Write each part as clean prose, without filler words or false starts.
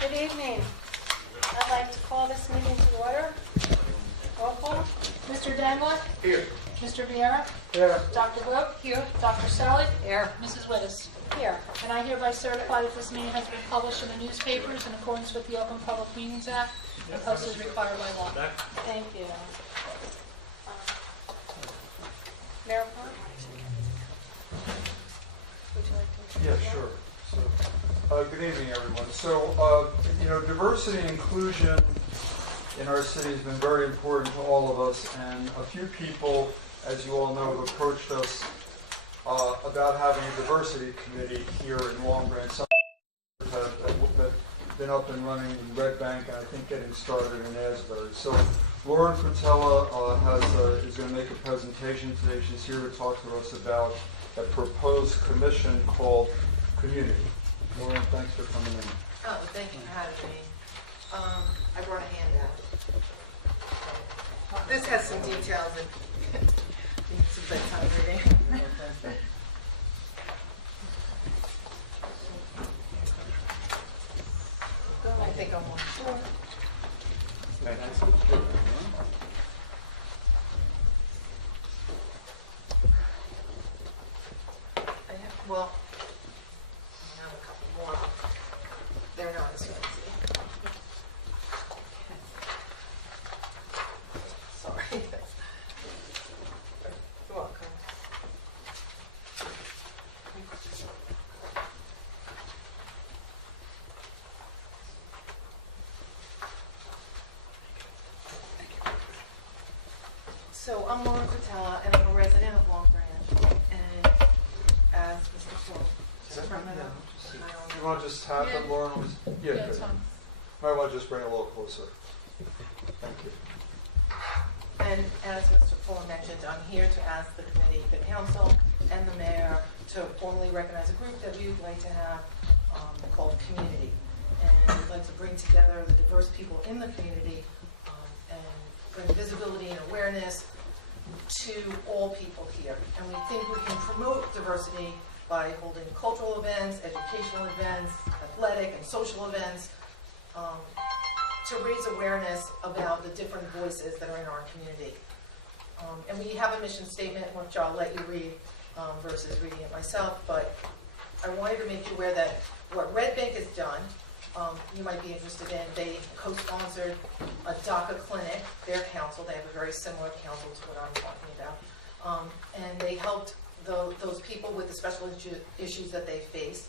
Good evening. I'd like to call this meeting to order. Roll call. Mr. Dangler? Here. Mr. Vieira? Here. Dr. Brooke? Here. Dr. Sally? Here. Mrs. Wittes? Here. And I hereby certify that this meeting has been published in the newspapers in accordance with the Open Public Meetings Act and posted as required by law. Thank you. Mayor Clark? Would you like to? Yeah, sure. So, good evening, everyone. So, diversity and inclusion in our city has been very important to all of us, and a few people, as you all know, have approached us about having a diversity committee here in Long Branch. Some have been up and running in Red Bank, and I think getting started in Asbury. So, Lauren Fratella is going to make a presentation today. She's here to talk to us about a proposed commission called Community. Lauren, thanks for coming in. Oh, thank you for having me. I brought a handout. This has some details and needs some bedtime reading. I think I'm on short. Thank you. Well, I have a couple more. They're not as fancy. Sorry. You're welcome. So I'm Lauren Fratella, and I'm a resident of Long Branch. And as Mr. Paul, You want to just tap it, Lauren? Yeah, it's good. fine. Might want to just bring it a little closer. Thank you. And as Mr. Paul mentioned, I'm here to ask the committee, the council, and the mayor to formally recognize a group that we would like to have called Community. And we'd like to bring together the diverse people in the community and bring visibility and awareness to all people here. And we think we can promote diversity by holding cultural events, educational events, athletic and social events, to raise awareness about the different voices that are in our community. And we have a mission statement, which I'll let you read versus reading it myself, but I wanted to make you aware that what Red Bank has done, you might be interested in, they co-sponsored a DACA clinic, their council, they have a very similar council to what I'm talking about, and they helped those people with the special issues that they face.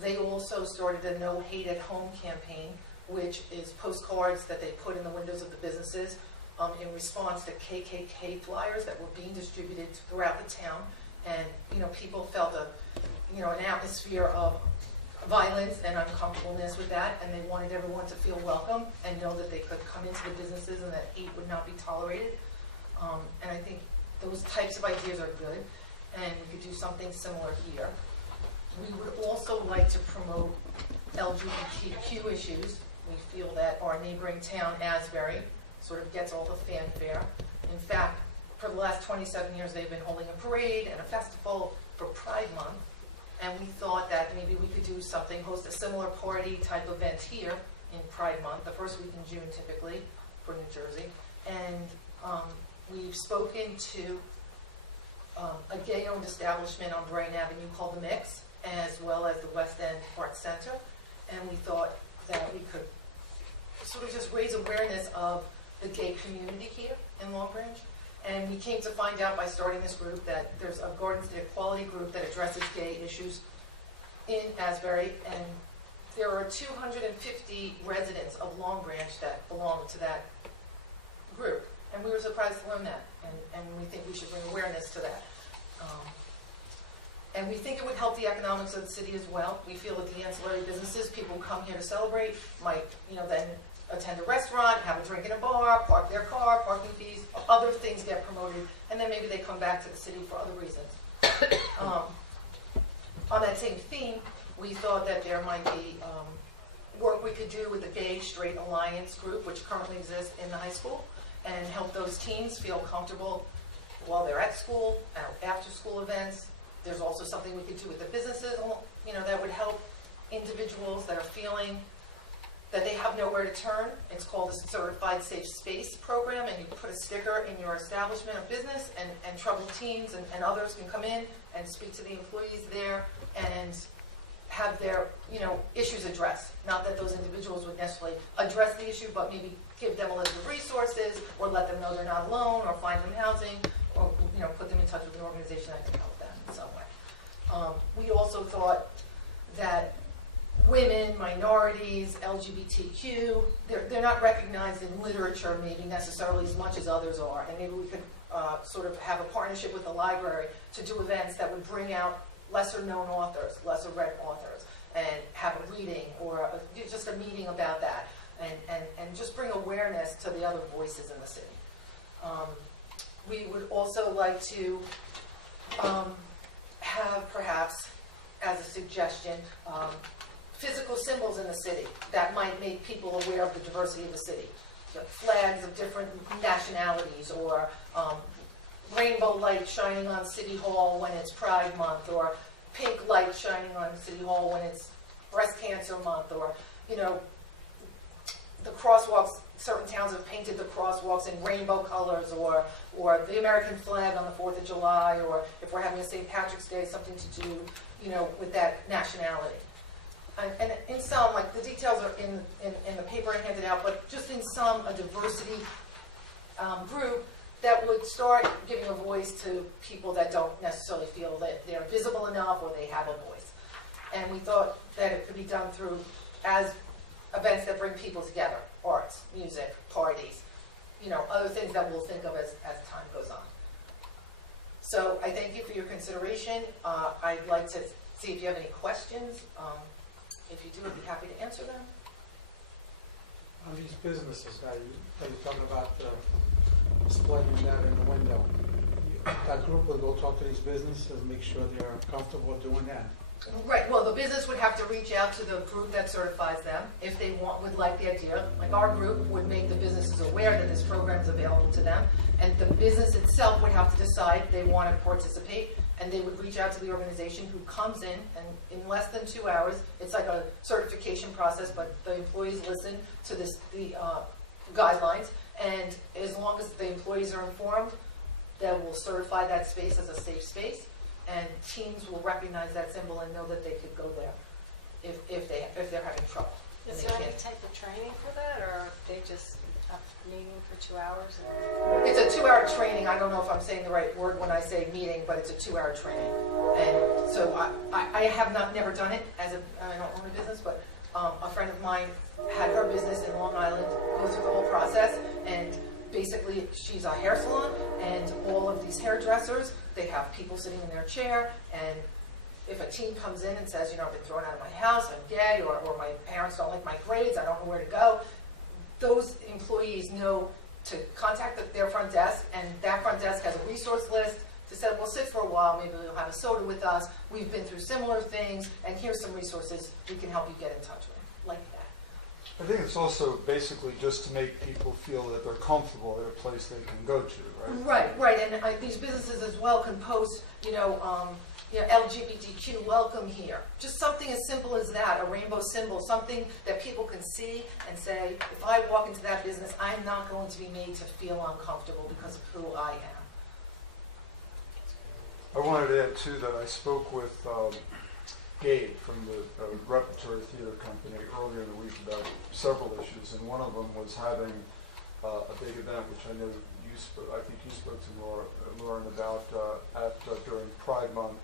They also started a No Hate at Home campaign, which is postcards that they put in the windows of the businesses in response to KKK flyers that were being distributed throughout the town. And people felt an atmosphere of violence and uncomfortableness with that, and they wanted everyone to feel welcome and know that they could come into the businesses and that hate would not be tolerated. And I think those types of ideas are good, and we could do something similar here. We would also like to promote LGBTQ issues. We feel that our neighboring town, Asbury, sort of gets all the fanfare. In fact, for the last 27 years, they've been holding a parade and a festival for Pride Month. And we thought that maybe we could do something, host a similar party type event here in Pride Month, the first week in June typically for New Jersey. And we've spoken to a gay-owned establishment on Brain Avenue called The Mix, as well as the West End Arts Center. And we thought that we could sort of just raise awareness of the gay community here in Long Branch. And we came to find out by starting this group that there's a Gardens to Equality group that addresses gay issues in Asbury, and there are 250 residents of Long Branch that belong to that group. And we were surprised to learn that, and we think we should bring awareness to that. And we think it would help the economics of the city as well. We feel that the ancillary businesses, people who come here to celebrate, might then attend a restaurant, have a drink in a bar, park their car, parking fees, other things get promoted, and then maybe they come back to the city for other reasons. On that same theme, we thought that there might be work we could do with the Gay Straight Alliance group, which currently exists in the high school, and help those teens feel comfortable while they're at school, after school events. There's also something we could do with the businesses, that would help individuals that are feeling that they have nowhere to turn. It's called a Certified Safe Space program, and you put a sticker in your establishment or business, and troubled teens and others can come in and speak to the employees there and have their, issues addressed. Not that those individuals would necessarily address the issue, but maybe give them a list of resources, or let them know they're not alone, or find them housing, or, put them in touch with an organization that can help them in some way. We also thought that women, minorities, LGBTQ, they're not recognized in literature maybe necessarily as much as others are, and maybe we could sort of have a partnership with the library to do events that would bring out lesser known authors, lesser read authors, and have a reading or just a meeting about that, and just bring awareness to the other voices in the city. We would also like to have, perhaps, as a suggestion, physical symbols in the city that might make people aware of the diversity of the city. Flags of different nationalities, or rainbow light shining on City Hall when it's Pride Month, or pink light shining on City Hall when it's Breast Cancer Month, or, the crosswalks. Certain towns have painted the crosswalks in rainbow colors, or the American flag on the 4th of July, or if we're having a St. Patrick's Day, something to do, with that nationality. And in some, like the details are in the paper I handed out, but just in some, a diversity group that would start giving a voice to people that don't necessarily feel that they're visible enough or they have a voice. And we thought that it could be done through as events that bring people together, arts, music, parties, other things that we'll think of as time goes on. So I thank you for your consideration. I'd like to see if you have any questions. If you do, I'd be happy to answer them. On these businesses that you're talking about displaying that in the window, that group will go talk to these businesses and make sure they're comfortable doing that. Right. Well, the business would have to reach out to the group that certifies them if they would like the idea. Like our group would make the businesses aware that this program is available to them, and the business itself would have to decide if they want to participate, and they would reach out to the organization who comes in, and in less than 2 hours, it's like a certification process, but the employees listen to the guidelines, and as long as the employees are informed, they will certify that space as a safe space. And teams will recognize that symbol and know that they could go there if they're having trouble. Is there any type of training for that, or they just have a meeting for 2 hours? It's a 2-hour training. I don't know if I'm saying the right word when I say meeting, but it's a 2-hour training. And so I have never done it I don't own a business, but a friend of mine had her business in Long Island go through the whole process, and basically she's a hair salon, and all of these hairdressers, they have people sitting in their chair, and if a teen comes in and says, I've been thrown out of my house, I'm gay, or my parents don't like my grades, I don't know where to go, those employees know to contact their front desk, and that front desk has a resource list to say, well, sit for a while, maybe you'll have a soda with us, we've been through similar things, and here's some resources we can help you get in touch with, like that. I think it's also basically just to make people feel that they're comfortable at a place they can go to, right? Right. And these businesses as well can post, LGBTQ welcome here. Just something as simple as that, a rainbow symbol, something that people can see and say, if I walk into that business, I'm not going to be made to feel uncomfortable because of who I am. I wanted to add, too, that I spoke with Gabe from the Repertory Theater Company earlier in the week about several issues, and one of them was having a big event, which I know I think you spoke to Lauren about during Pride Month,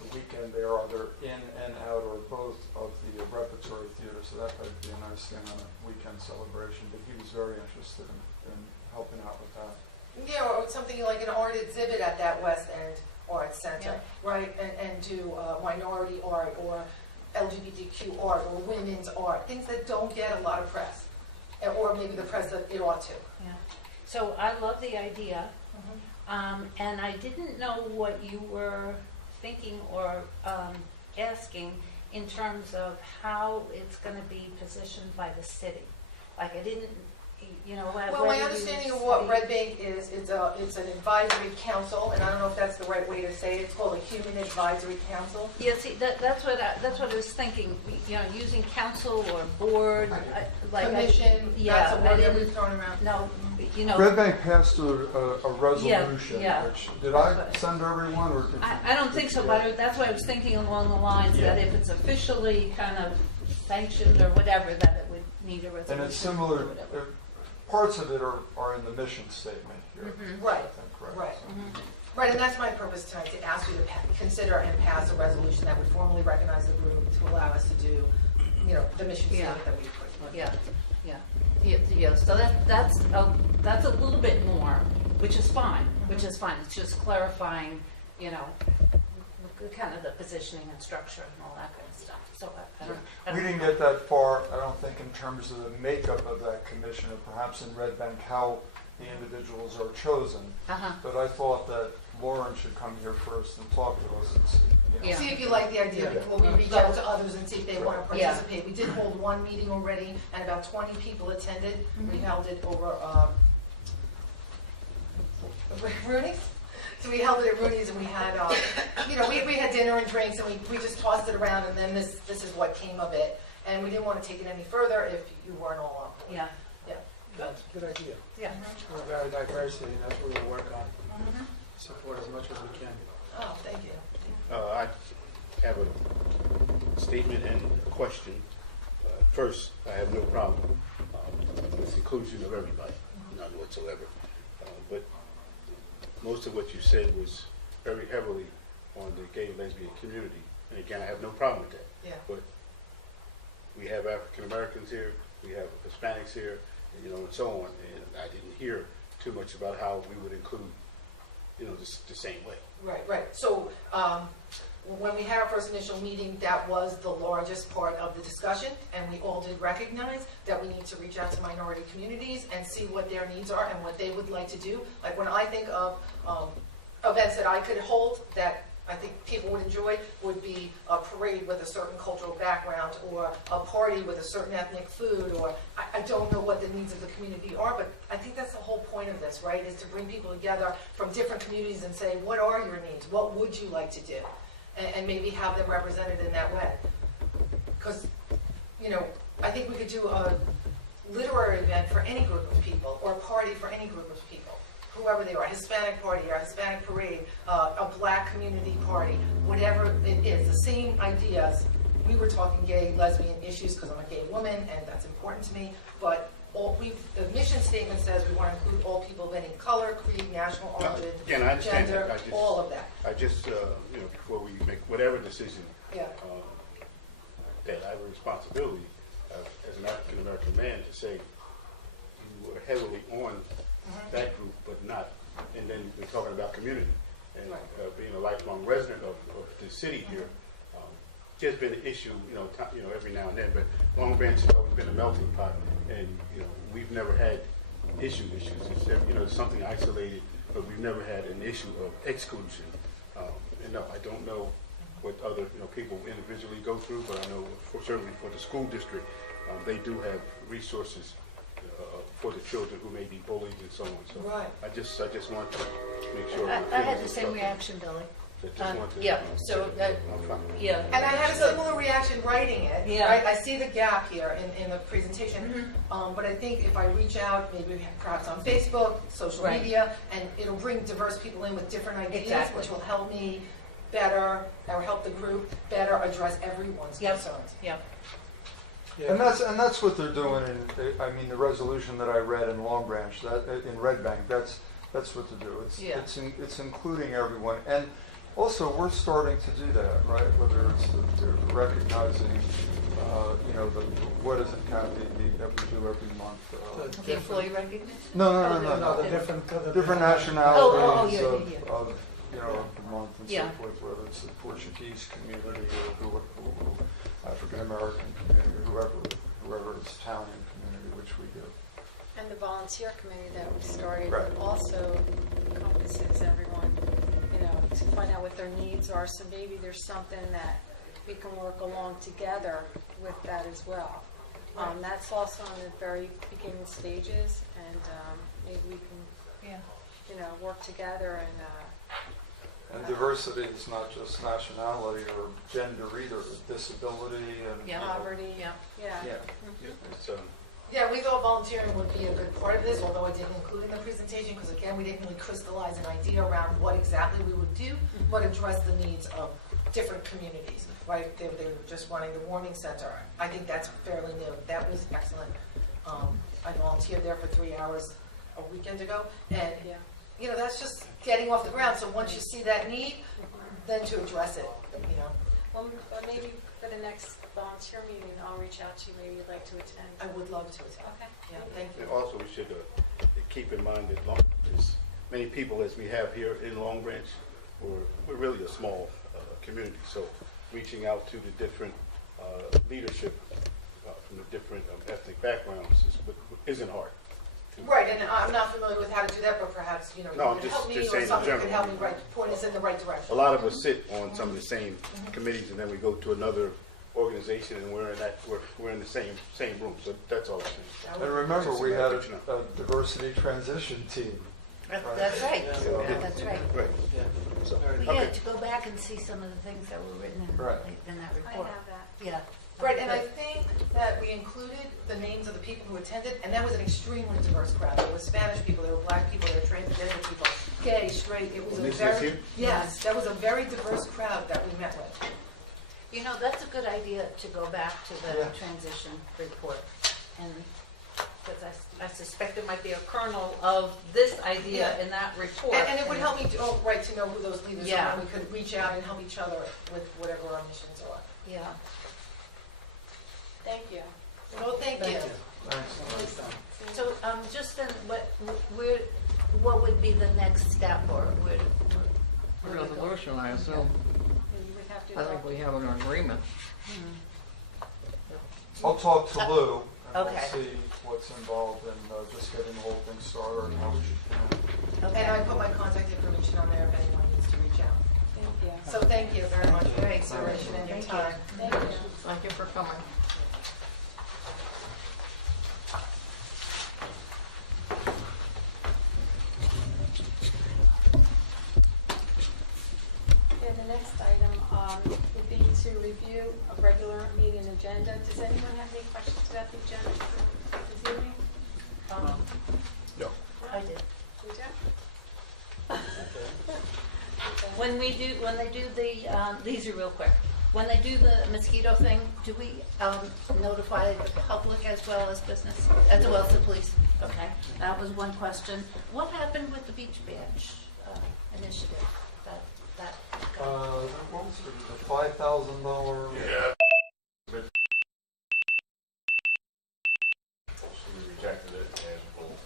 the weekend there, either in and out or both of the Repertory Theater, so that would be a nice thing on a weekend celebration, but he was very interested in helping out with that. Yeah, or something like an art exhibit at that West End Art Center, right? And do minority art or LGBTQ art or women's art, things that don't get a lot of press, or maybe the press that it ought to. Yeah. So I love the idea, and I didn't know what you were thinking or asking in terms of how it's going to be positioned by the city. Like I didn't, you know, Well, my whether you understanding of what say- Red Bank is, it's an advisory council, and I don't know if that's the right way to say it. It's called a Human Advisory Council. Yeah, see, that's what I was thinking, you know, using council or board, like. Commission, Yeah, that's a I word that didn't- we've thrown around. No, you know. Red Bank passed a resolution, yeah. which, did I send to everyone, or did? I don't think so, but that's why I was thinking along the lines that if it's officially kind of sanctioned or whatever, that it would need a resolution. And it's or similar, whatever. parts of it are in the mission statement here. Right, I think, right. Mhm. Right, and that's my purpose tonight, to ask you to consider and pass a resolution that would formally recognize the group to allow us to do, you know, the mission Yeah. statement that we put. Yeah, so that's a little bit more, which is fine, It's just clarifying, you know, kind of the positioning and structure and all that kind of stuff. So I don't. We didn't get that far, I don't think, in terms of the makeup of that commission, or perhaps in Red Bank, how the individuals are chosen. Uh-huh. But I thought that Lauren should come here first and talk to us and see, you know. Yeah. See if you like the idea before we reach out to others and see if they want to Yeah. participate. We did hold one meeting already, and about 20 people attended. We held it over, Rooney's? So we held it at Rooney's, and we had, you know, we had dinner and drinks, and we just tossed it around, and then this is what came of it. And we didn't want to take it any further if you weren't all on board. Yeah, Yeah. That's a good idea. yeah. We're very diversity, and that's what we work on. Support as much as we can. Oh, thank you. I have a statement and a question. First, I have no problem with inclusion of everybody, none whatsoever. But most of what you said was very heavily on the gay and lesbian community. And again, I have no problem with that. Yeah. But we have African Americans here, we have Hispanics here, and, you know, and so on. And I didn't hear too much about how we would include, you know, the same way. Right. So when we had our first initial meeting, that was the largest part of the discussion, and we all did recognize that we need to reach out to minority communities and see what their needs are and what they would like to do. Like when I think of events that I could hold that I think people would enjoy, would be a parade with a certain cultural background, or a party with a certain ethnic food, or I don't know what the needs of the community are, but I think that's the whole point of this, right, is to bring people together from different communities and say, what are your needs? What would you like to do? And maybe have them represented in that way. Because, you know, I think we could do a literary event for any group of people, or a party for any group of people, whoever they are, a Hispanic party, or a Hispanic parade, a black community party, whatever it is, the same ideas. We were talking gay, lesbian issues because I'm a gay woman, and that's important to me, but the mission statement says we want to include all people of any color, creed, national origin, Again, I understand gender, that. all of that. I just, you know, before we make whatever decision, Yeah. that I have a responsibility as an African American man to say you were heavily on that group, but not. And then we're talking about community and being a lifelong resident of the city here. There's been an issue, you know, every now and then, but Long Branch has always been a melting pot, and you know, we've never had issues. It's, you know, something isolated, but we've never had an issue of exclusion. And no, I don't know what other, you know, people individually go through, but I know certainly for the school district, they do have resources for the children who may be bullied and so on. So Right. I just want to make sure. I had the same reaction, Billy. Yeah, so that, I'm fine. yeah. And I had a similar reaction writing it. Yeah. Right? I see the gap here in the presentation, but I think if I reach out, maybe perhaps on Facebook, social Right. media, and it'll bring diverse people in with different ideas, Exactly. which will help me better, or help the group better address everyone's Yep. concerns. Yeah. And that's what they're doing in, I mean, the resolution that I read in Long Branch, that, in Red Bank, that's what to do. It's including everyone. And also, we're starting to do that, right? Whether it's the recognizing, you know, what is it, Kathy, that we do every month? The employee recognition? No, No, the different. different nationalities Oh, yeah. of, you know, of the month and Yeah. so forth, whether it's the Portuguese community or who African American community, whoever is Italian community, which we do. And the volunteer committee that we started Right. also encompasses everyone, you know, to find out what their needs are. So maybe there's something that we can work along together with that as well. That's also in the very beginning stages, and maybe we can, work together And diversity is not just nationality or gender either, disability and. Yeah. poverty. Yeah. Yeah. So, Yeah, we thought volunteering would be a good part of this, although I didn't include it in the presentation, because again, we didn't really crystallize an idea around what exactly we would do, but address the needs of different communities, right? They were just running the warming center. I think that's fairly new. That was excellent. I volunteered there for 3 hours a weekend ago, and Yeah. that's just getting off the ground. So once you see that need, then to address it, Well, but maybe for the next volunteer meeting, I'll reach out to you. Maybe you'd like to attend. I would love to attend. Okay. Yeah, thank you. and also we should keep in mind that as many people as we have here in Long Branch, we're really a small community. So reaching out to the different leadership from the different ethnic backgrounds isn't hard. Right, and I'm not familiar with how to do that, but perhaps, you No, I'm could just- help me, just or saying in something could general. help me point us in the right A direction. lot of us sit on some of the same committees, and then we go to another organization, and we're in the same room. So that's all I'm saying. That And would- remember, we had a diversity transition team. That's right. Yeah. That's right. Right. Yeah. So, We okay. had to go back and see some of the things that were written Right. in that I report. have that. Yeah. Right, and I think that we included the names of the people who attended, and that was an extremely diverse crowd. There were Spanish people, there were black people, there were transgender people, gay, straight. It was a This very, here? yes, that was a very diverse crowd that we met with. That's a good idea to go back to the Yeah. transition report. And because I suspect there might be a kernel of this idea in that report. And it would help me to know who those leaders are, Yeah. and we could reach out and help each other with whatever our missions are. Yeah. Thank you. Well, thank you. Thanks. So, just then, what would be the next step, or where we go? Resolution, I assume. You would have to. I think we have an agreement. I'll talk to Lou, and we'll Okay. see what's involved in just getting the whole thing started and how we should. Okay. And I put my contact information on there if anyone needs to reach out. Thank you. So thank you very much for your Great. consideration and your Thank you. time. Thank you. Thank you for coming. Okay, the next item would be to review a regular meeting agenda. Does anyone have any questions about the agenda for this evening? No. I did. We do? When they do the, these are real quick. When they do the mosquito thing, do we notify the public as well as business, as well as the police? Okay, that was one question. What happened with the beach badge initiative? That. What was it, the $5,000? Yeah. We rejected it and we'll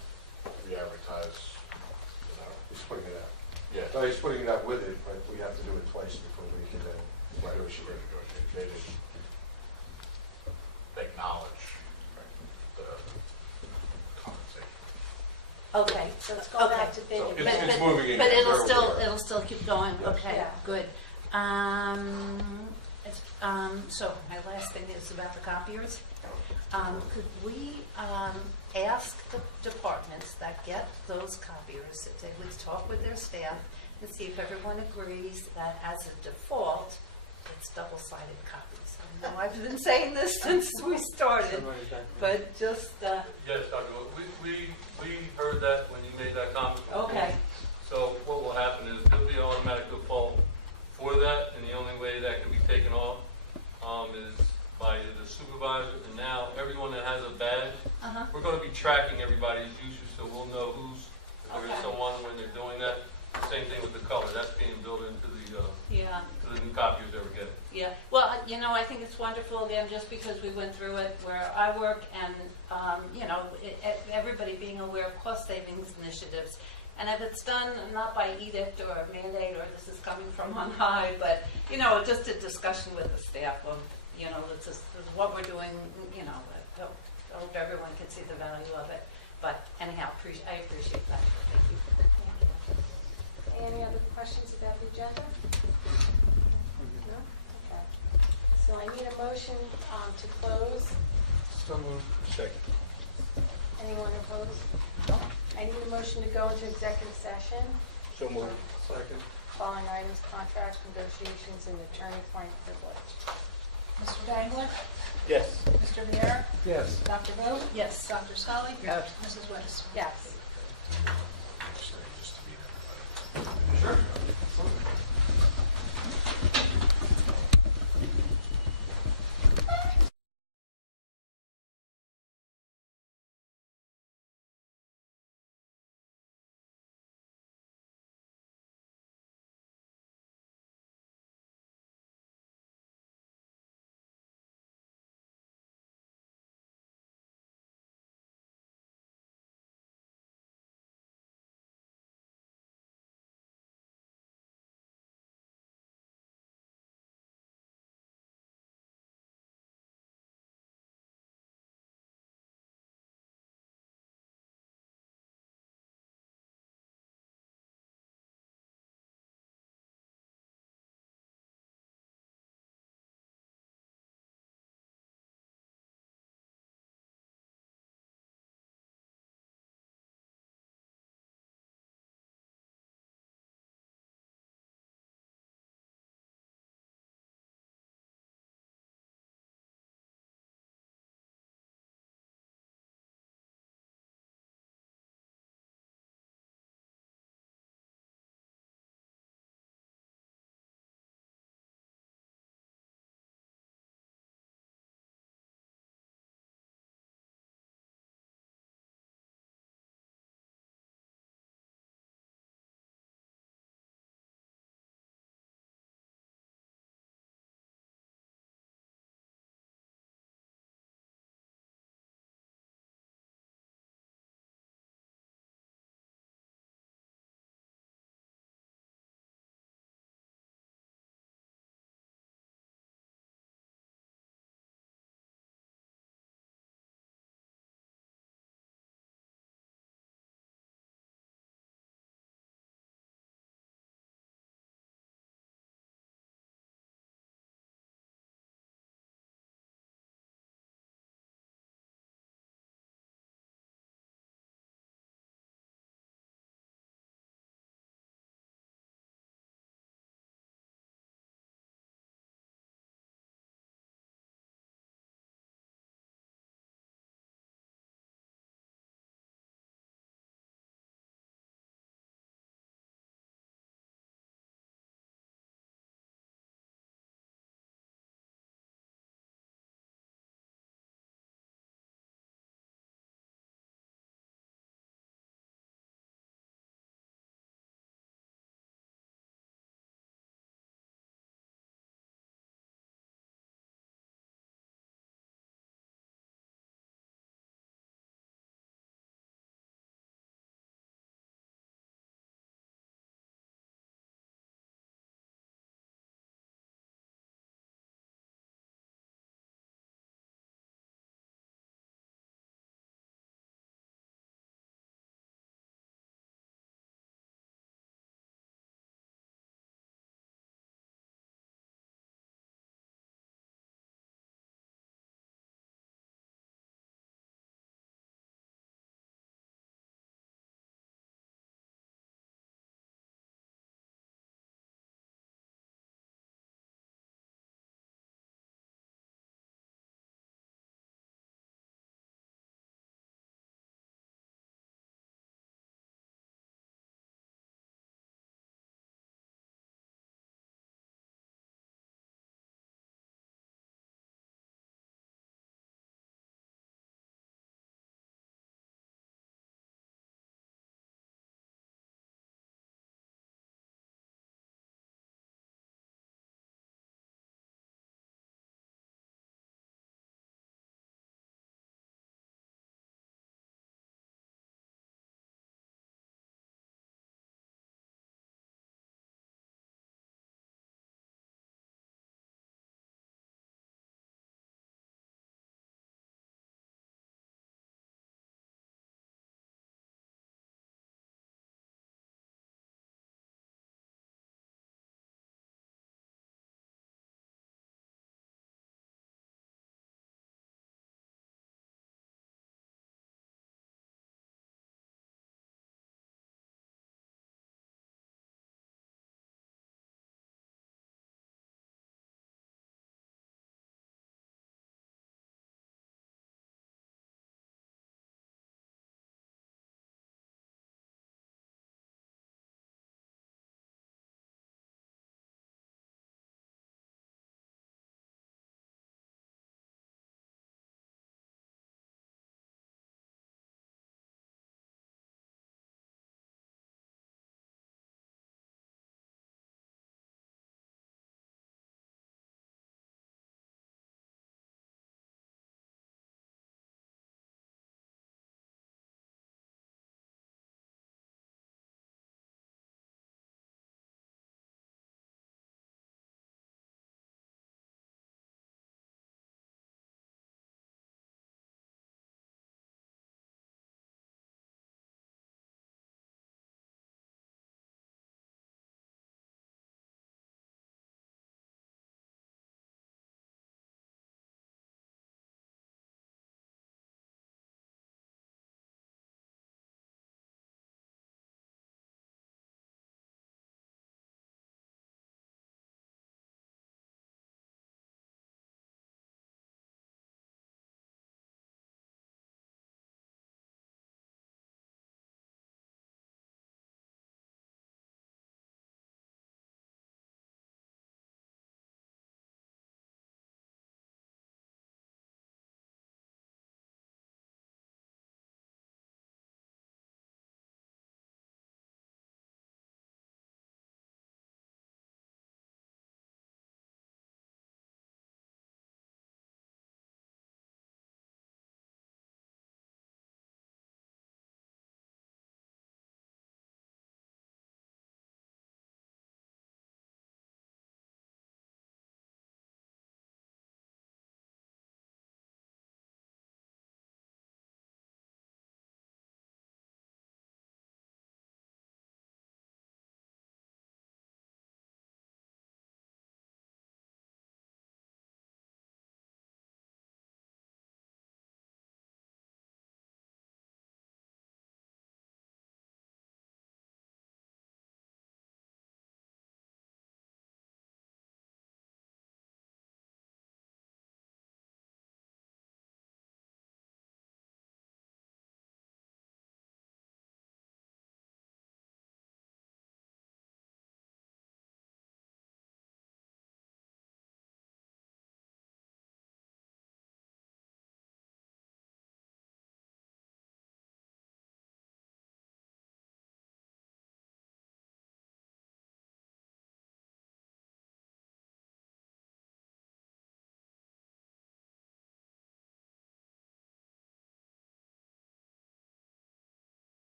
re-advertise. He's putting it out. Yeah. No, he's putting it out with it, but we have to do it twice before we can then negotiate. They didn't acknowledge the compensation. Okay. So let's go back to bid. So and- it's moving again. But We're aware. it'll still keep going, okay, Yeah. good. So my last thing is about the copiers. Could we ask the departments that get those copiers if they would talk with their staff and see if everyone agrees that as a default, it's double-sided copies? I know I've been saying this since we started, but just, Yes, Dr. Wood, we heard that when you made that comment. okay, So what will happen is there'll be an automatic default for that, and the only way that can be taken off is by the supervisor. And now everyone that has a badge, we're going to be tracking everybody's usage, so we'll know if there is Okay. someone when they're doing that. Same thing with the color. That's being built into the yeah. to the new copiers that we're getting. Yeah, well, I think it's wonderful, again, just because we went through it where I work and, everybody being aware of cost savings initiatives. And if it's done not by edict or mandate or this is coming from on high, but, just a discussion with the staff of, this is what we're doing, I hope everyone can see the value of it. But anyhow, I appreciate that. Thank you. Any other questions about the agenda? No? Okay. So I need a motion to close So moved. Second. Anyone opposed? I need a motion to go into executive session. So moved. Second. Following items, contracts, negotiations, and attorney-client privilege. Mr. Dangler? Yes. Mr. Viera? Yes. Dr. Vogt? Yes. Dr. Scully? Yes. Mrs. Wittes? Yes.